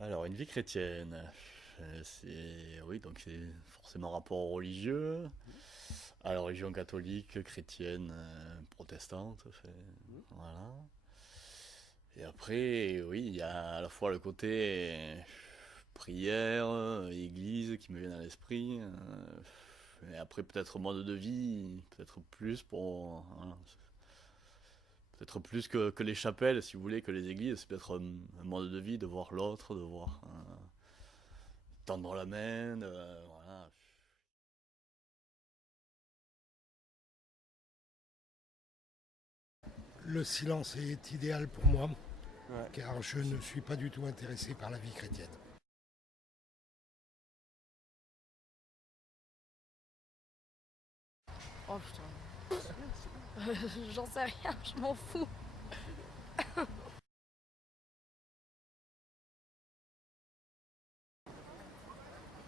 Alors, une vie chrétienne, c'est oui, donc c'est forcément rapport religieux, à la religion catholique, chrétienne, protestante, voilà. Et après, oui, il y a à la fois le côté prière, église qui me viennent à l'esprit, et après peut-être mode de vie, peut-être plus pour, voilà, peut-être plus que les chapelles, si vous voulez, que les églises, c'est peut-être un mode de vie, de voir l'autre, de voir tendre la main, voilà. Le silence est idéal pour moi, Ouais. car je ne suis pas du tout intéressé par la vie chrétienne. Oh putain. J'en sais rien, je m'en fous.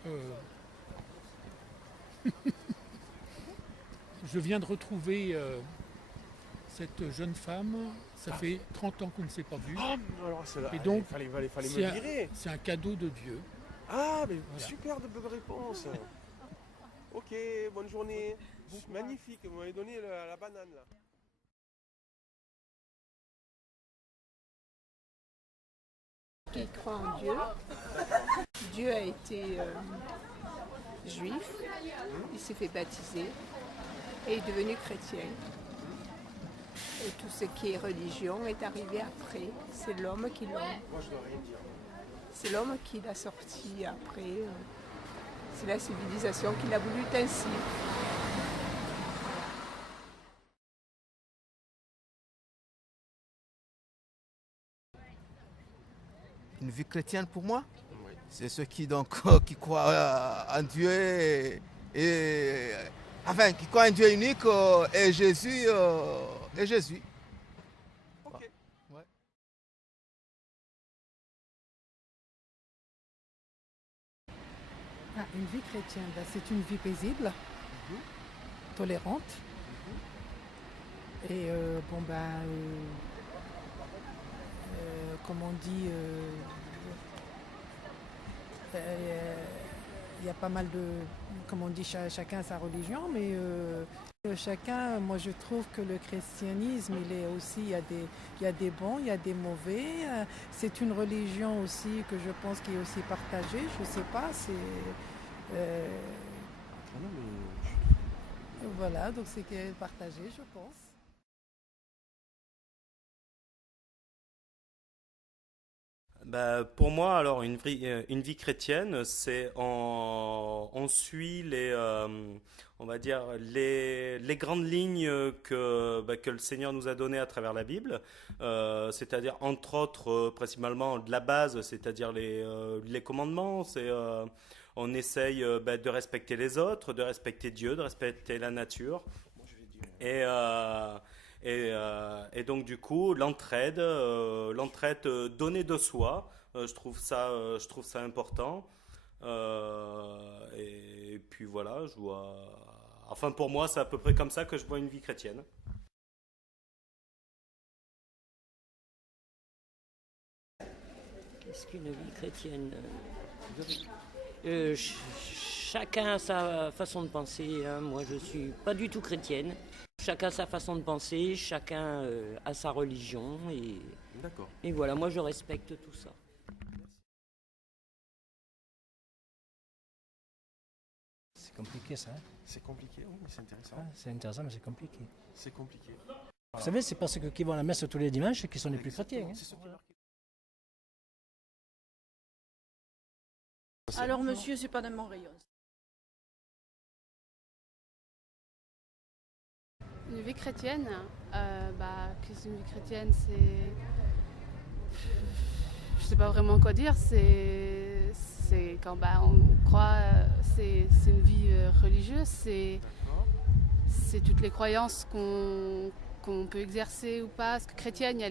Euh, je viens de retrouver cette jeune femme. Ça fait 30 ans qu'on ne s'est pas vu. Oh, alors c'est là. Et donc, fallait c'est me virer. c'est un cadeau de Dieu. Ah, mais Voilà. super de bonne réponse. Ok, bonne journée. Magnifique, vous m'avez donné la banane là. Qui croit en Dieu. Dieu a été juif, il s'est fait baptiser et est devenu chrétien. Et tout ce qui est religion est arrivé après. C'est l'homme qui l'a. Moi je dois rien dire. C'est l'homme qui l'a sorti après. C'est la civilisation qui l'a voulu ainsi. Une vie chrétienne pour moi, Oui. c'est ceux qui donc qui croient en Dieu enfin qui croient en Dieu unique et Jésus et Jésus. Ok. Ouais. Ah, une vie chrétienne, ben, c'est une vie paisible, tolérante. Et bon ben, comme on dit, il y a pas mal de, comme on dit, chacun a sa religion, mais chacun, moi je trouve que le christianisme, il est aussi, il y a des bons, il y a des mauvais. C'est une religion aussi que je pense qui est aussi partagée. Je sais pas, c'est Ah non, voilà, donc c'est qu'elle est partagée, je pense. Bah, pour moi, alors, une vie chrétienne, c'est on suit on va dire, les grandes lignes que le Seigneur nous a données à travers la Bible, c'est-à-dire, entre autres, principalement de la base, c'est-à-dire les commandements, on essaye de respecter les autres, de respecter Dieu, de respecter la nature. Et, euh, et donc du coup, l'entraide donnée de soi, je trouve ça important. Et puis voilà, enfin pour moi, c'est à peu près comme ça que je vois une vie chrétienne. Qu'est-ce qu'une vie chrétienne? Chacun a sa façon de penser, hein. Moi, je suis pas du tout chrétienne. Chacun a sa façon de penser, chacun a sa religion. d'accord. Et voilà, moi, je respecte tout ça. C'est compliqué ça. C'est compliqué, oui, mais c'est intéressant. Ah, c'est intéressant, mais c'est compliqué. C'est compliqué. Vous savez, c'est parce que qui vont à la messe tous les dimanches qui sont les plus chrétiens. Hein. C'est ce qui est marqué. Alors monsieur, c'est pas dans mon rayon. Une vie chrétienne, qu'est-ce qu'une vie chrétienne, c'est... Je sais pas vraiment quoi dire, c'est quand on croit, c'est une vie religieuse, D'accord. c'est toutes les croyances qu'on peut exercer ou pas. Parce que chrétienne, il y a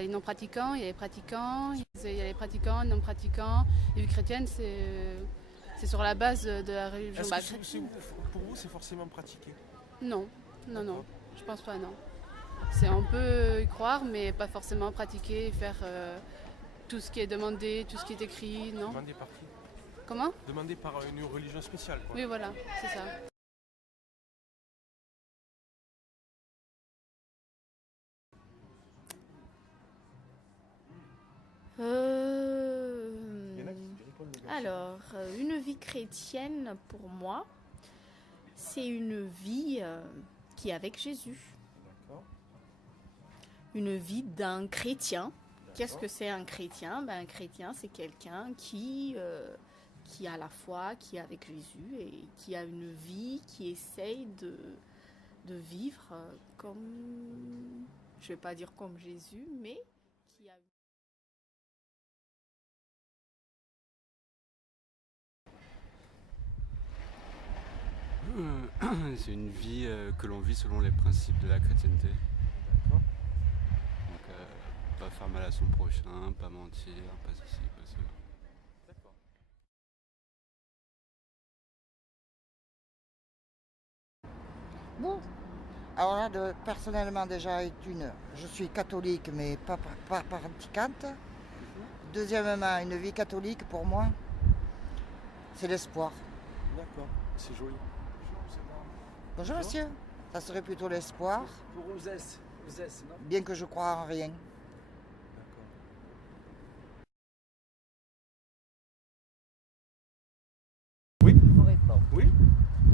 les non-pratiquants, il y a les pratiquants, il y a les pratiquants, non-pratiquants. Et vie chrétienne, c'est sur la base de la religion. Est-ce que pour vous, c'est forcément pratiqué? Non, non, je pense pas, non. On peut y croire, mais pas forcément pratiquer et faire tout ce qui est demandé, tout ce qui est écrit, non. Demandé par qui? Comment? Demandé par une religion spéciale, quoi. Oui, voilà, c'est ça. Alors, une vie chrétienne, pour moi, c'est une vie qui est avec Jésus. Une vie d'un chrétien. Qu'est-ce que c'est un chrétien? Ben, un chrétien, c'est quelqu'un qui a la foi, qui est avec Jésus et qui a une vie, qui essaye de vivre comme, je ne vais pas dire comme Jésus, mais qui a... C'est une vie que l'on vit selon les principes de la chrétienté. Donc, pas faire mal à son prochain, pas mentir, pas ceci, pas cela. D'accord. Bon, alors là, personnellement déjà, je suis catholique mais pas pratiquante. Deuxièmement, une vie catholique pour moi, c'est l'espoir. D'accord, c'est joli. Bonjour monsieur, ça serait plutôt l'espoir. Pour Ouzès, non? Bien que je crois en rien. Oui. Correctement. Oui.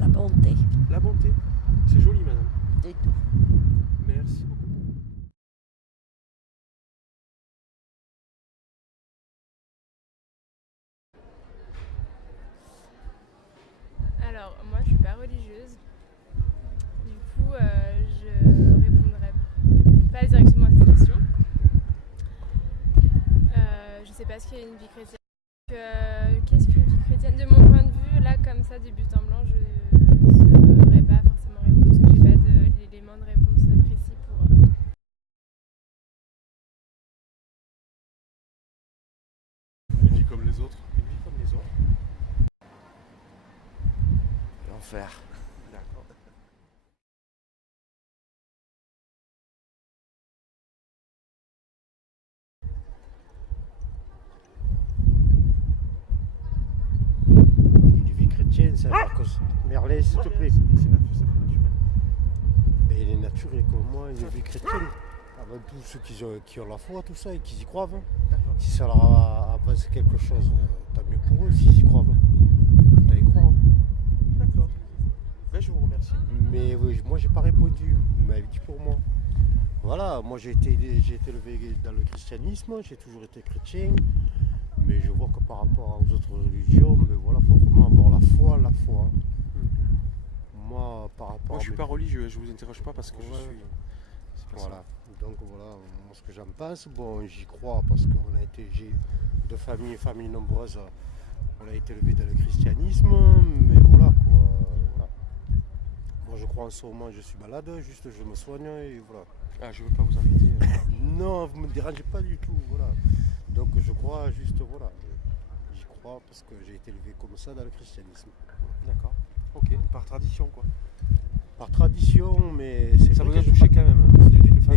La bonté. La bonté. C'est joli, madame. Et tout. Merci beaucoup. Alors, moi je suis pas religieuse. Du coup, je répondrai pas directement à cette question. Je sais pas ce qu'est une vie chrétienne. Qu'est-ce qu'une vie chrétienne? De mon point de vue, là, comme ça, de but en blanc, je ne saurais pas forcément répondre parce que j'ai pas d'éléments de réponse précis pour. Une vie comme les autres. Une vie comme les autres. L'enfer. D'accord. Une vie chrétienne, ça va cause. Merlet, s'il te plaît. Ça fait naturel. Mais il est naturel comme moi, une vie chrétienne. Avant tous ceux qui ont la foi, tout ça, et qui y croient. Si ça leur avance quelque chose, tant mieux pour eux s'ils y croient. T'as y croire. D'accord. Ben, je vous remercie. Mais oui, moi j'ai pas répondu, vous m'avez dit pour moi. Voilà, moi j'ai été élevé dans le christianisme, j'ai toujours été chrétien, mais je vois que par rapport aux autres religions, mais voilà, faut vraiment avoir la foi. Moi, par rapport Moi, je suis pas religieux, je vous interroge pas parce que je suis. Voilà, donc voilà, moi, ce que j'en pense, bon, j'y crois parce que j'ai deux familles nombreuses, on a été élevé dans le christianisme, mais voilà quoi. Voilà. Moi je crois en ce moment, je suis malade, juste je me soigne et voilà. Ah, je veux pas vous embêter. Non, vous me dérangez pas du tout, voilà. Donc je crois juste, voilà, j'y crois parce que j'ai été élevé comme ça dans le christianisme. D'accord, ok, par tradition quoi. Par tradition, mais c'est ça vrai vous a que touché quand même,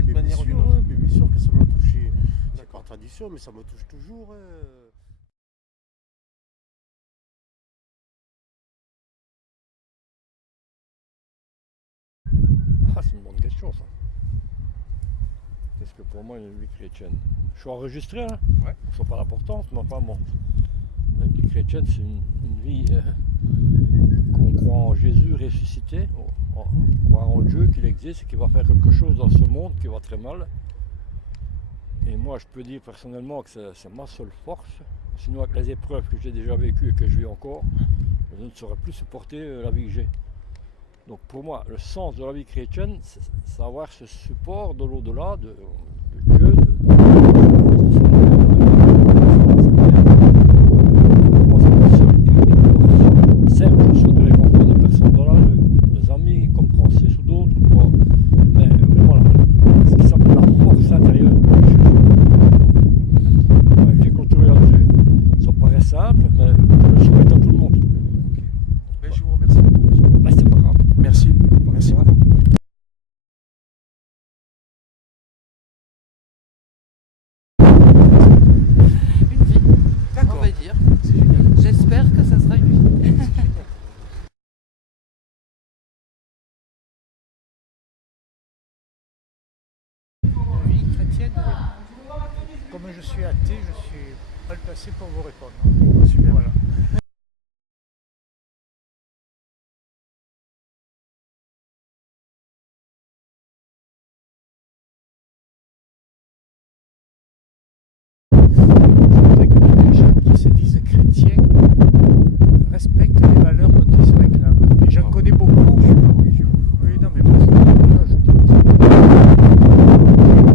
d'une manière ou d'une autre. Bien sûr que ça m'a touché. C'est par tradition, mais ça me touche toujours. Ah, c'est une bonne question ça. Qu'est-ce que pour moi une vie chrétienne? Je suis enregistré, hein? Ouais. Je ne pas l'importance, mais pas bon. Une vie chrétienne, c'est une vie qu'on croit en Jésus ressuscité, on croit en Dieu, qu'il existe et qu'il va faire quelque chose dans ce monde qui va très mal. Et moi, je peux dire personnellement que c'est ma seule force. Sinon, avec les épreuves que j'ai déjà vécues et que je vis encore, je ne saurais plus supporter la vie que j'ai. Donc pour moi, le sens de la vie chrétienne, c'est avoir ce support de l'au-delà, de Dieu, certes, je souhaite le réconfort de personnes dans la rue, des amis, comme Francis ou d'autres, mais voilà, ce qui s'appelle la force intérieure. J'ai clôturé là-dessus, ça paraît simple, mais je le souhaite à tout le monde. Ben, je vous remercie beaucoup. Ben, c'est pas grave. Merci, merci beaucoup. suis athée, je suis mal placé pour vous répondre. Super. Voilà. Je voudrais que tous les gens qui se disent chrétiens respectent les valeurs dont ils se réclament. Et j'en connais beaucoup. Oui, non, mais moi, je dis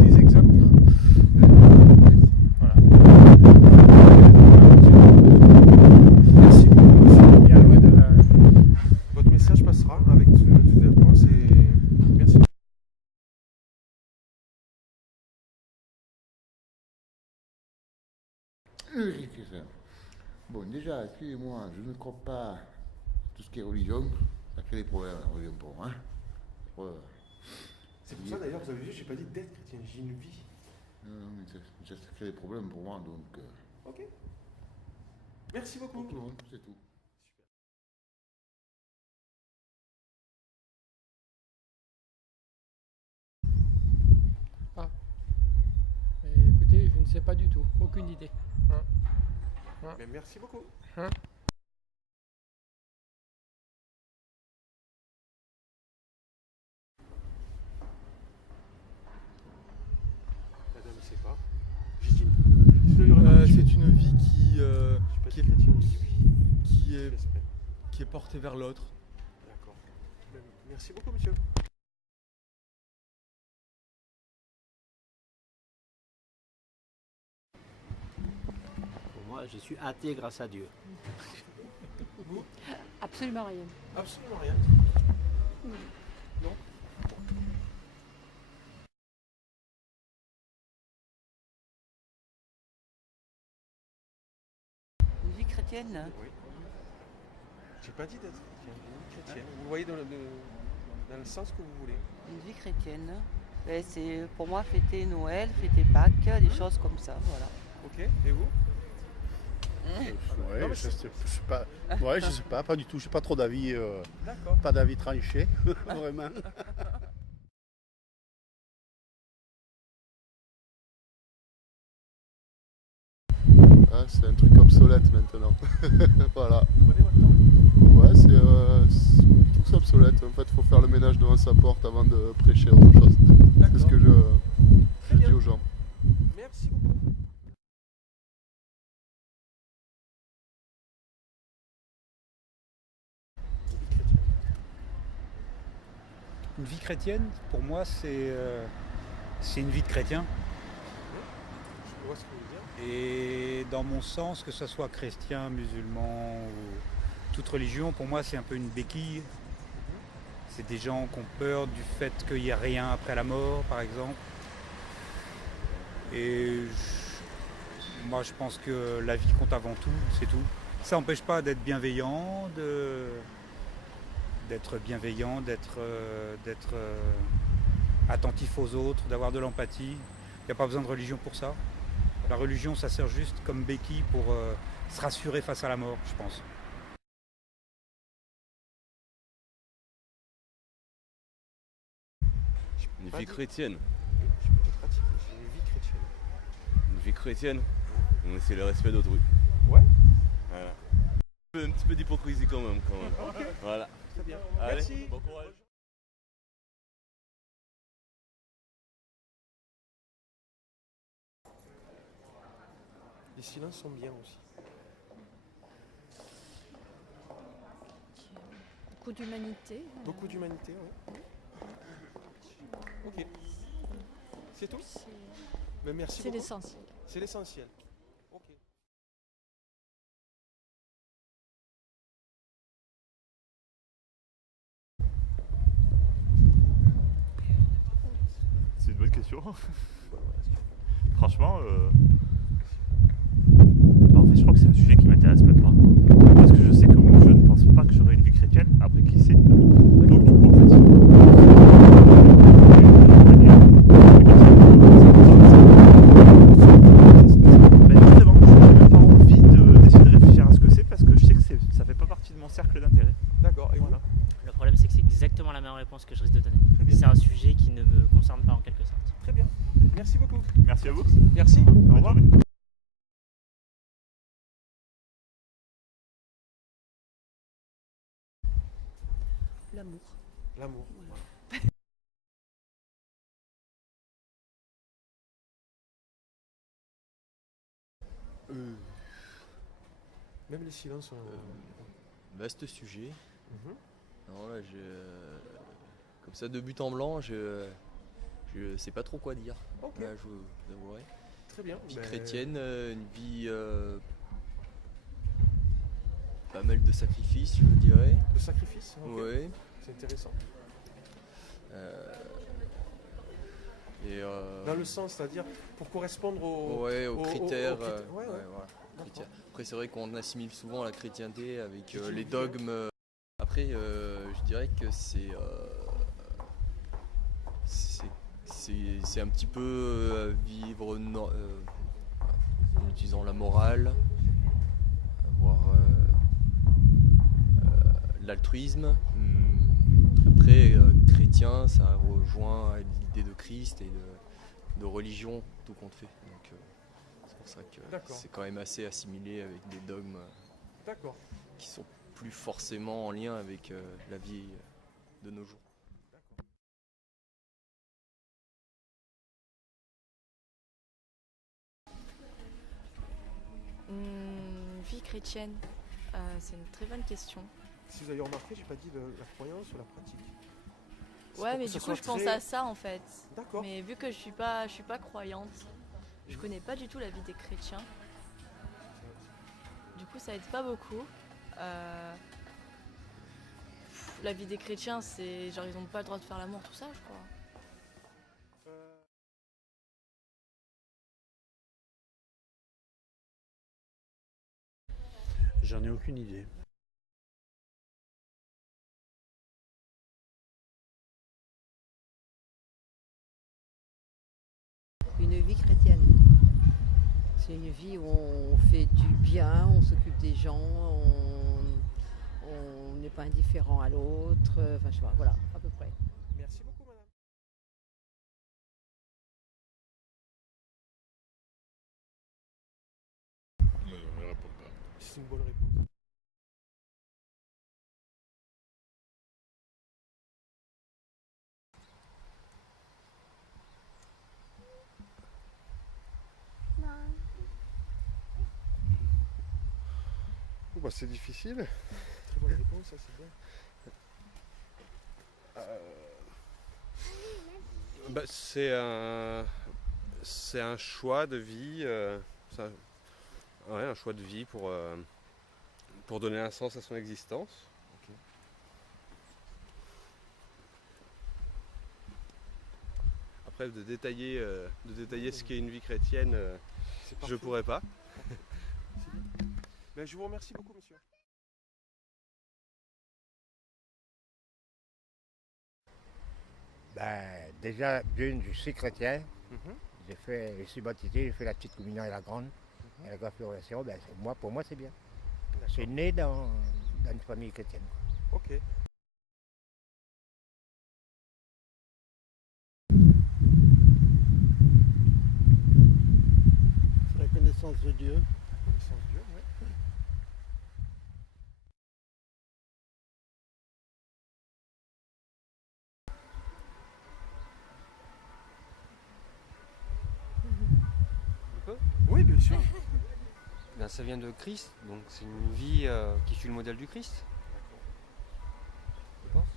des exemples. Voilà. Merci beaucoup. Bien loin de la... Votre message passera avec toutes les réponses et merci. Bon, déjà, excusez-moi, je ne crois pas tout ce qui est religion. Ça crée des problèmes, la religion pour moi. C'est pour ça d'ailleurs, vous avez vu, j'ai pas dit d'être chrétien, j'ai une vie. Non, mais ça crée des problèmes pour moi, donc... Ok. Merci beaucoup. Pour tout le monde, c'est tout. Ah. Mais écoutez, je ne sais pas du tout. Aucune idée. Mais merci beaucoup. Madame, je sais pas. C'est une vie qui est portée vers l'autre. D'accord. Merci beaucoup, monsieur. Pour moi, je suis athée grâce à Dieu. Vous? Absolument rien. Absolument rien. Non. Une vie chrétienne? Oui. J'ai pas dit d'être chrétien, j'ai dit chrétienne. Vous voyez dans le sens que vous voulez. Une vie chrétienne. Ben, c'est pour moi fêter Noël, fêter Pâques, des choses comme ça, voilà. Ok, et vous? Ouais, je sais pas du tout. Je n'ai pas trop d'avis, D'accord. pas d'avis tranché, vraiment. Ah, c'est un truc obsolète maintenant. Voilà. Prenez votre temps. Ouais, tout c'est obsolète. En fait, il faut faire le ménage devant sa porte avant de prêcher autre chose. C'est ce que je dis aux gens. Merci beaucoup. Une vie chrétienne, pour moi, c'est une vie de chrétien. Je vois ce que vous voulez dire. Et dans mon sens, que ce soit chrétien, musulman ou toute religion, pour moi, c'est un peu une béquille. C'est des gens qui ont peur du fait qu'il n'y a rien après la mort, par exemple. Et moi, je pense que la vie compte avant tout, c'est tout. Ça n'empêche pas d'être bienveillant, d'être attentif aux autres, d'avoir de l'empathie. Il n'y a pas besoin de religion pour ça. La religion, ça sert juste comme béquille pour se rassurer face à la mort, je pense. Une vie chrétienne. Une vie chrétienne. Une vie chrétienne, c'est le respect d'autrui. Ouais. Voilà. Un petit peu d'hypocrisie quand même. Ok. Voilà. Très bien. Allez, Merci. bon courage. Les silences sont bien aussi. Beaucoup d'humanité. Beaucoup d'humanité, oui. Ok. C'est tout? Mais merci C'est beaucoup. l'essentiel. C'est l'essentiel. Ok. C'est une bonne question. Franchement, en fait, je crois que c'est un sujet qui m'intéresse même pas. Parce que je sais que moi, je ne pense pas que j'aurai une vie chrétienne. Après, qui sait? Donc, du coup, en fait, justement, je n'ai même pas envie d'essayer de réfléchir à ce que c'est parce que je sais que ça fait pas partie de mon cercle d'intérêt. D'accord, et voilà. Le problème, c'est que c'est exactement la même réponse que je risque de donner. Très bien. C'est un sujet qui ne me concerne pas en quelque sorte. Très bien. Merci beaucoup. Merci à vous. Merci. Au revoir. L'amour. L'amour. Voilà. Même les silences sont... Vaste sujet. Mhm. Non, là, comme ça, de but en blanc, je sais pas trop quoi dire. Ok. Là, je vous avouerai. Très bien. Vie Ben, chrétienne, une vie pas mal de sacrifices, je dirais. De sacrifice, ok. Oui. C'est intéressant. Et Dans le sens, c'est-à-dire pour correspondre aux critères. Ouais, voilà, D'accord. critères. Après, c'est vrai qu'on assimile souvent la chrétienté avec C'est les une dogmes. Après, je dirais que c'est un petit peu vivre en utilisant la morale, avoir l'altruisme. Après, chrétien, ça rejoint l'idée de Christ et de religion, tout compte fait. Donc, c'est pour ça que D'accord. c'est quand même assez assimilé avec des dogmes D'accord. qui sont plus forcément en lien avec la vie de nos jours. Vie chrétienne, c'est une très bonne question. Si vous avez remarqué, j'ai pas dit de la croyance ou la pratique. C'est Ouais, pour mais que ça du coup, soit je pense très- à ça en fait. D'accord. Mais vu que je suis pas croyante, je connais pas du tout la vie des chrétiens. Du coup, ça aide pas beaucoup. La vie des chrétiens, c'est genre ils ont pas le droit de faire l'amour, tout ça, je crois. J'en ai aucune idée. Une vie chrétienne. C'est une vie où on fait du bien, on s'occupe des gens, on n'est pas indifférent à l'autre. Enfin, je sais pas, voilà, à peu près. Merci beaucoup, madame. Je ne réponds pas. C'est une bonne réponse. Bah, c'est difficile. Très bonne réponse, ça c'est bien. Bah, c'est un choix de vie. Un choix de vie pour donner un sens à son existence. Après, de détailler ce qu'est une vie chrétienne, C'est je parfait. pourrais pas. C'est bien. Ben, je vous remercie beaucoup, monsieur. Ben, déjà, d'une, je suis chrétien. Mhm. Je suis baptisé, j'ai fait la petite communion et la grande. Et la confirmation, ben, pour moi, c'est bien. Je suis né dans une famille chrétienne. Ok. La connaissance de Dieu. La connaissance de Dieu, ouais. Oui, bien sûr. Ben, ça vient de Christ, donc c'est une vie qui suit le modèle du Christ. Je pense.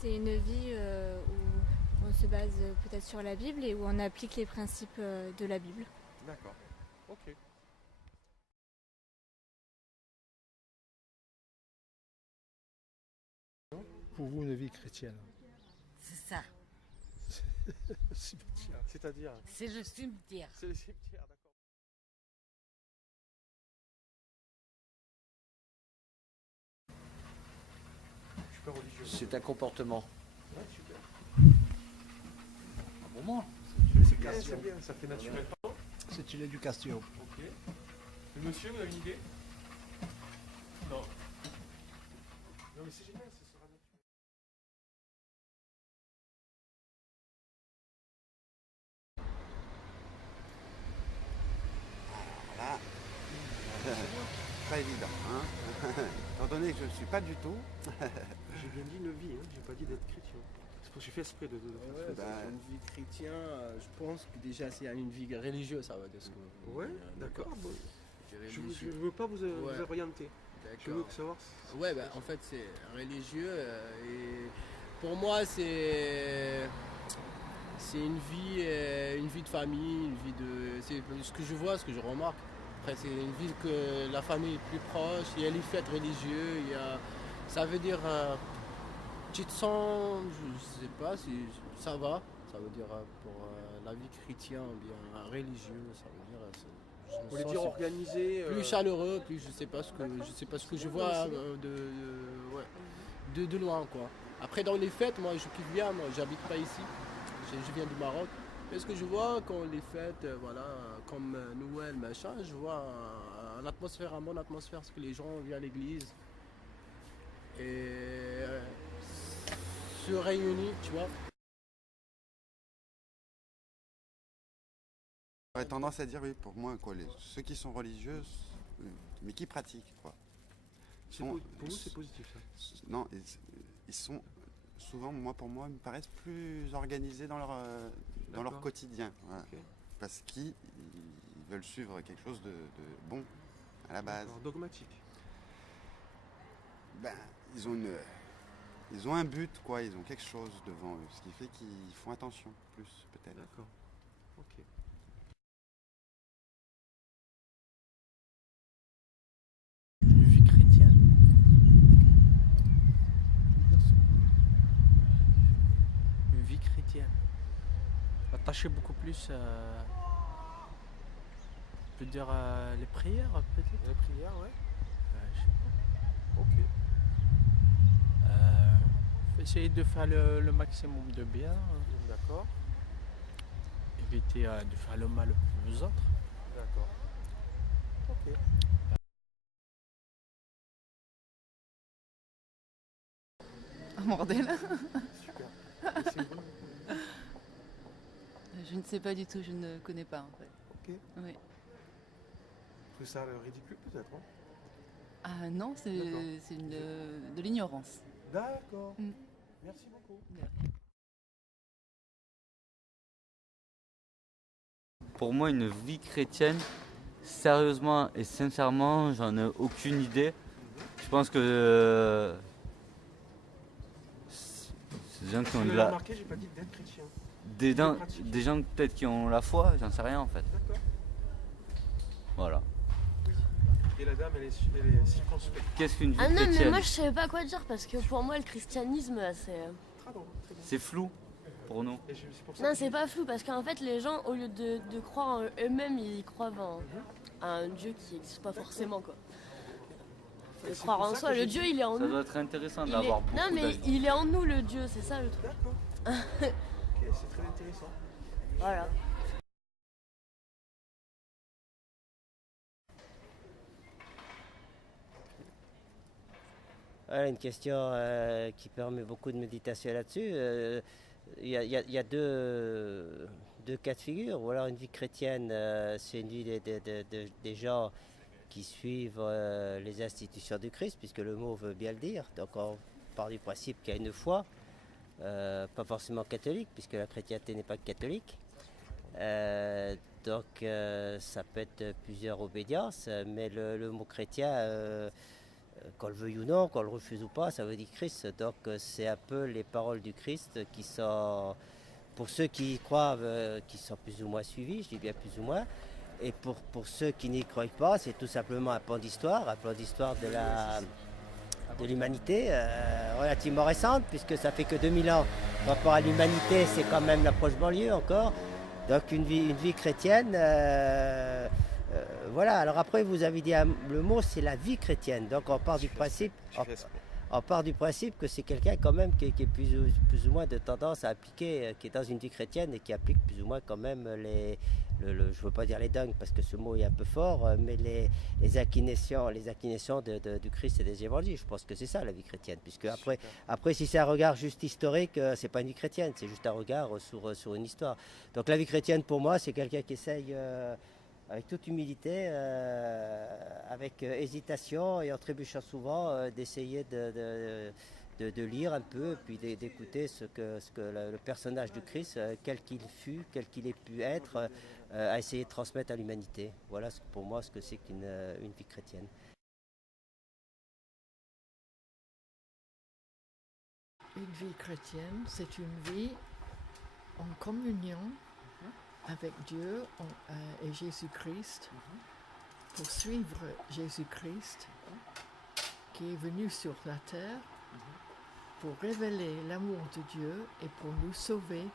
C'est une vie où on se base peut-être sur la Bible et où on applique les principes de la Bible. D'accord. Ok. Pour vous, une vie chrétienne. C'est ça. Cimetière. C'est-à-dire C'est le cimetière. C'est le cimetière, d'accord. Je suis pas religieux. C'est un comportement. Ouais, super. Pour moi. C'est bien, c'est bien, ça fait naturel. Pardon. C'est une éducation. Ok. Le monsieur, vous avez une idée? Non. Non, mais c'est génial, ce sera naturel. Voilà. pas évident. Hein. Étant donné que je ne suis pas du tout. J'ai bien dit une vie, hein. J'ai pas dit d'être chrétien. C'est pour que j'ai fait exprès de. Une vie chrétienne, je pense que déjà c'est une vie religieuse, ça va dire ce que. Ouais, d'accord. Bon. Je religieux. ne veux pas vous orienter. Je veux savoir. Ouais, en fait c'est religieux et pour moi c'est une vie de famille, une vie de. C'est ce que je vois, ce que je remarque. Après c'est une vie que la famille est plus proche, il y a les fêtes religieuses, ça veut dire tu te sens, je sais pas si ça va, ça veut dire pour la vie chrétienne bien religieuse, ça veut dire. Vous voulez dire organisé, plus chaleureux, plus je sais pas ce que je vois de loin quoi. Après dans les fêtes, moi je kiffe bien, moi j'habite pas ici, je viens du Maroc. Mais ce que je vois quand les fêtes, voilà, comme Noël, machin, je vois une atmosphère, une bonne atmosphère, parce que les gens viennent à l'église et se réunissent, tu vois. J'aurais tendance à dire oui, pour moi, quoi, ceux qui sont religieux, mais qui pratiquent, quoi. Pour vous, c'est positif, ça? Non, ils sont souvent, pour moi, ils me paraissent plus organisés dans leur quotidien. Voilà. Okay. Parce qu'ils veulent suivre quelque chose de bon à la base. Dogmatique. Ils ont un but, quoi, ils ont quelque chose devant eux, ce qui fait qu'ils font attention, plus peut-être. D'accord. Ok. Une vie chrétienne. Une vie chrétienne. Attacher beaucoup plus je peux dire les prières peut-être. Les prières, ouais. Je sais pas. Ok. Essayer de faire le maximum de bien. D'accord. Éviter de faire le mal aux autres. D'accord. Ok. Un bordel. Super. Je ne sais pas du tout, je ne connais pas en fait. Ok. Oui. Tout ça ridicule peut-être, hein? Ah non, c'est de l'ignorance. D'accord. Merci beaucoup. Pour moi, une vie chrétienne, sérieusement et sincèrement, j'en ai aucune idée. Je pense que c'est des gens qui ont de la... remarqué, j'ai pas dit d'être chrétien. Des gens peut-être qui ont la foi, j'en sais rien en fait. D'accord. Voilà. Et la dame, elle est circonspecte. Qu'est-ce qu'une vie chrétienne? Ah non, mais moi je savais pas quoi dire parce que pour moi le christianisme c'est... C'est flou pour nous. Non, c'est pas flou parce qu'en fait les gens au lieu de croire en eux-mêmes, ils croient en un Dieu qui n'existe pas forcément quoi. Faut croire en soi, le Dieu il est en nous. Ça doit être intéressant d'avoir beaucoup Non mais il est en nous le Dieu, c'est ça le truc. D'accord. Ok, c'est très intéressant. Voilà. Voilà une question qui permet beaucoup de méditation là-dessus. Il y a deux cas de figure. Ou alors une vie chrétienne, c'est une vie des gens qui suivent les institutions du Christ, puisque le mot veut bien le dire. Donc on part du principe qu'il y a une foi, pas forcément catholique, puisque la chrétienté n'est pas catholique. Donc ça peut être plusieurs obédiences, mais le mot chrétien... qu'on le veuille ou non, qu'on le refuse ou pas, ça veut dire Christ. Donc c'est un peu les paroles du Christ qui sont, pour ceux qui y croient, qui sont plus ou moins suivis, je dis bien plus ou moins. Et pour ceux qui n'y croient pas, c'est tout simplement un plan d'histoire de l'humanité, relativement récente, puisque ça fait que 2000 ans. Par rapport à l'humanité, c'est quand même l'approche banlieue encore. Donc une vie chrétienne... voilà, alors après vous avez dit le mot c'est la vie chrétienne, donc on part du principe que c'est quelqu'un quand même qui est plus ou moins de tendance à appliquer, qui est dans une vie chrétienne et qui applique plus ou moins quand même je ne veux pas dire les dingues parce que ce mot est un peu fort, mais les inclinations du Christ et des évangiles. Je pense que c'est ça la vie chrétienne, puisque après si c'est un regard juste historique, c'est pas une vie chrétienne, c'est juste un regard sur une histoire. Donc la vie chrétienne pour moi c'est quelqu'un qui essaye avec toute humilité, avec avec hésitation et en trébuchant souvent, d'essayer de lire un peu, puis d'écouter ce que le personnage de Christ, quel qu'il fut, quel qu'il ait pu être, a essayé de transmettre à l'humanité. Voilà pour moi ce que c'est qu'une vie chrétienne. Une vie chrétienne, c'est une vie en communion avec Dieu et Jésus-Christ, pour suivre Jésus-Christ qui est venu sur la terre pour révéler l'amour de Dieu et pour nous sauver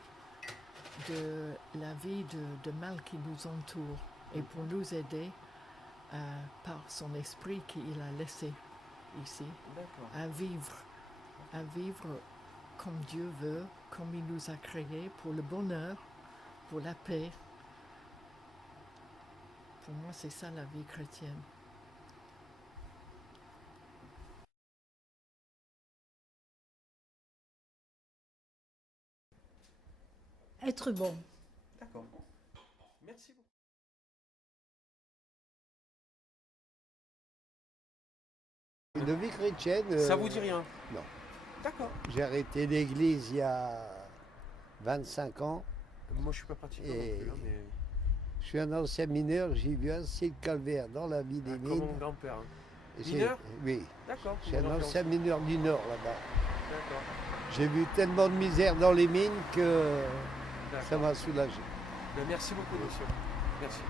de la vie de mal qui nous entoure et pour nous aider par son esprit qu'il a laissé ici à vivre comme Dieu veut, comme il nous a créés, pour le bonheur, pour la paix. Pour moi, c'est ça la vie chrétienne. Être bon. D'accord. Merci beaucoup. Une vie chrétienne. Ça vous dit rien? Non. D'accord. J'ai arrêté l'église il y a 25 ans. Moi, je suis pas pratiquant non plus, hein, mais... Je suis un ancien mineur, j'ai vu assez le calvaire dans la vie des mines. Comme mon grand-père. Hein. Et Mineur? Oui. D'accord. Je suis un ancien mineur du Nord là-bas. D'accord. J'ai vu tellement de misère dans les mines que ça D'accord. m'a soulagé. Ben, merci beaucoup, monsieur. Merci.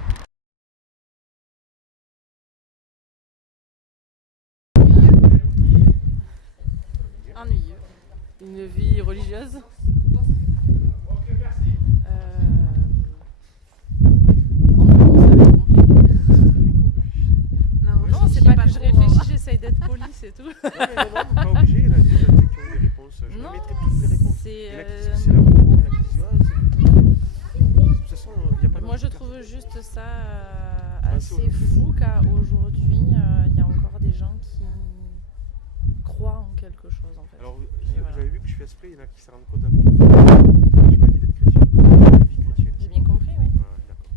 Ennuyeux. Une vie religieuse. Non, c'est pas que je réfléchis, j'essaye d'être polie, c'est tout. Non, pas obligé, il y en a des qui ont des réponses. Je Non, mettrai toutes les réponses. c'est, Il y en a qui disent que c'est l'amour, il y en a qui disent de toute façon, il n'y a pas de... Moi, je trouve juste ça assez fou qu'aujourd'hui, il y a encore des gens qui croient en quelque chose, en fait. Alors, Et voilà. vous avez vu que je fais esprit, il y en a qui se rendent compte après. Je n'ai pas dit d'être chrétien. Une vie chrétienne. J'ai bien compris, oui. Ouais, d'accord.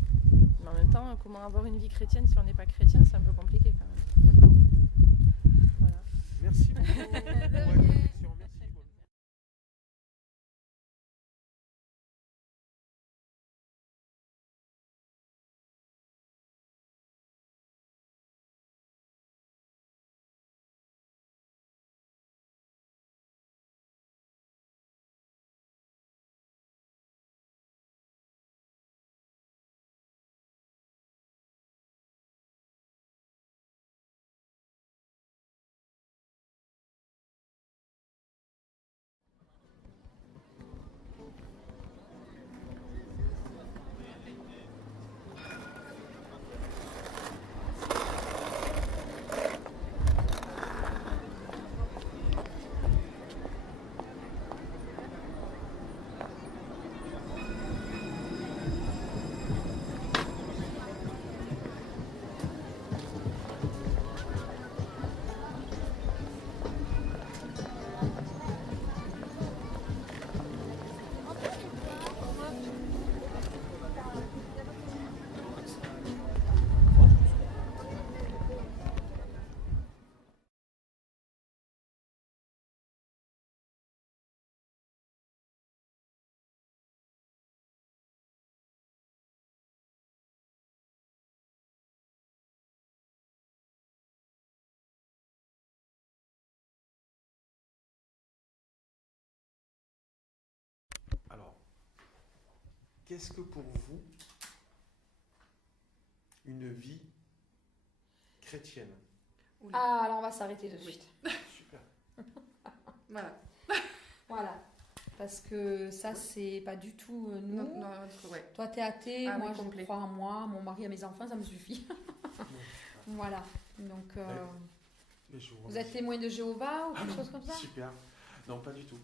Mais en même temps, comment avoir une vie chrétienne si on n'est pas chrétien, c'est un peu compliqué quand même. Voilà. Merci beaucoup. Pour votre réflexion. Merci. Alors, qu'est-ce que pour vous une vie chrétienne? Ah, alors on va s'arrêter de suite. Super. Voilà. Voilà. Parce que ça, c'est pas du tout nous. Non, ouais. Toi, t'es athée, Ah, moi, oui, je complet. crois en moi, mon mari, à mes enfants, ça me suffit. Voilà. Donc, Mais je vous êtes témoin de Jéhovah ou quelque chose comme ça? Super. Non, pas du tout.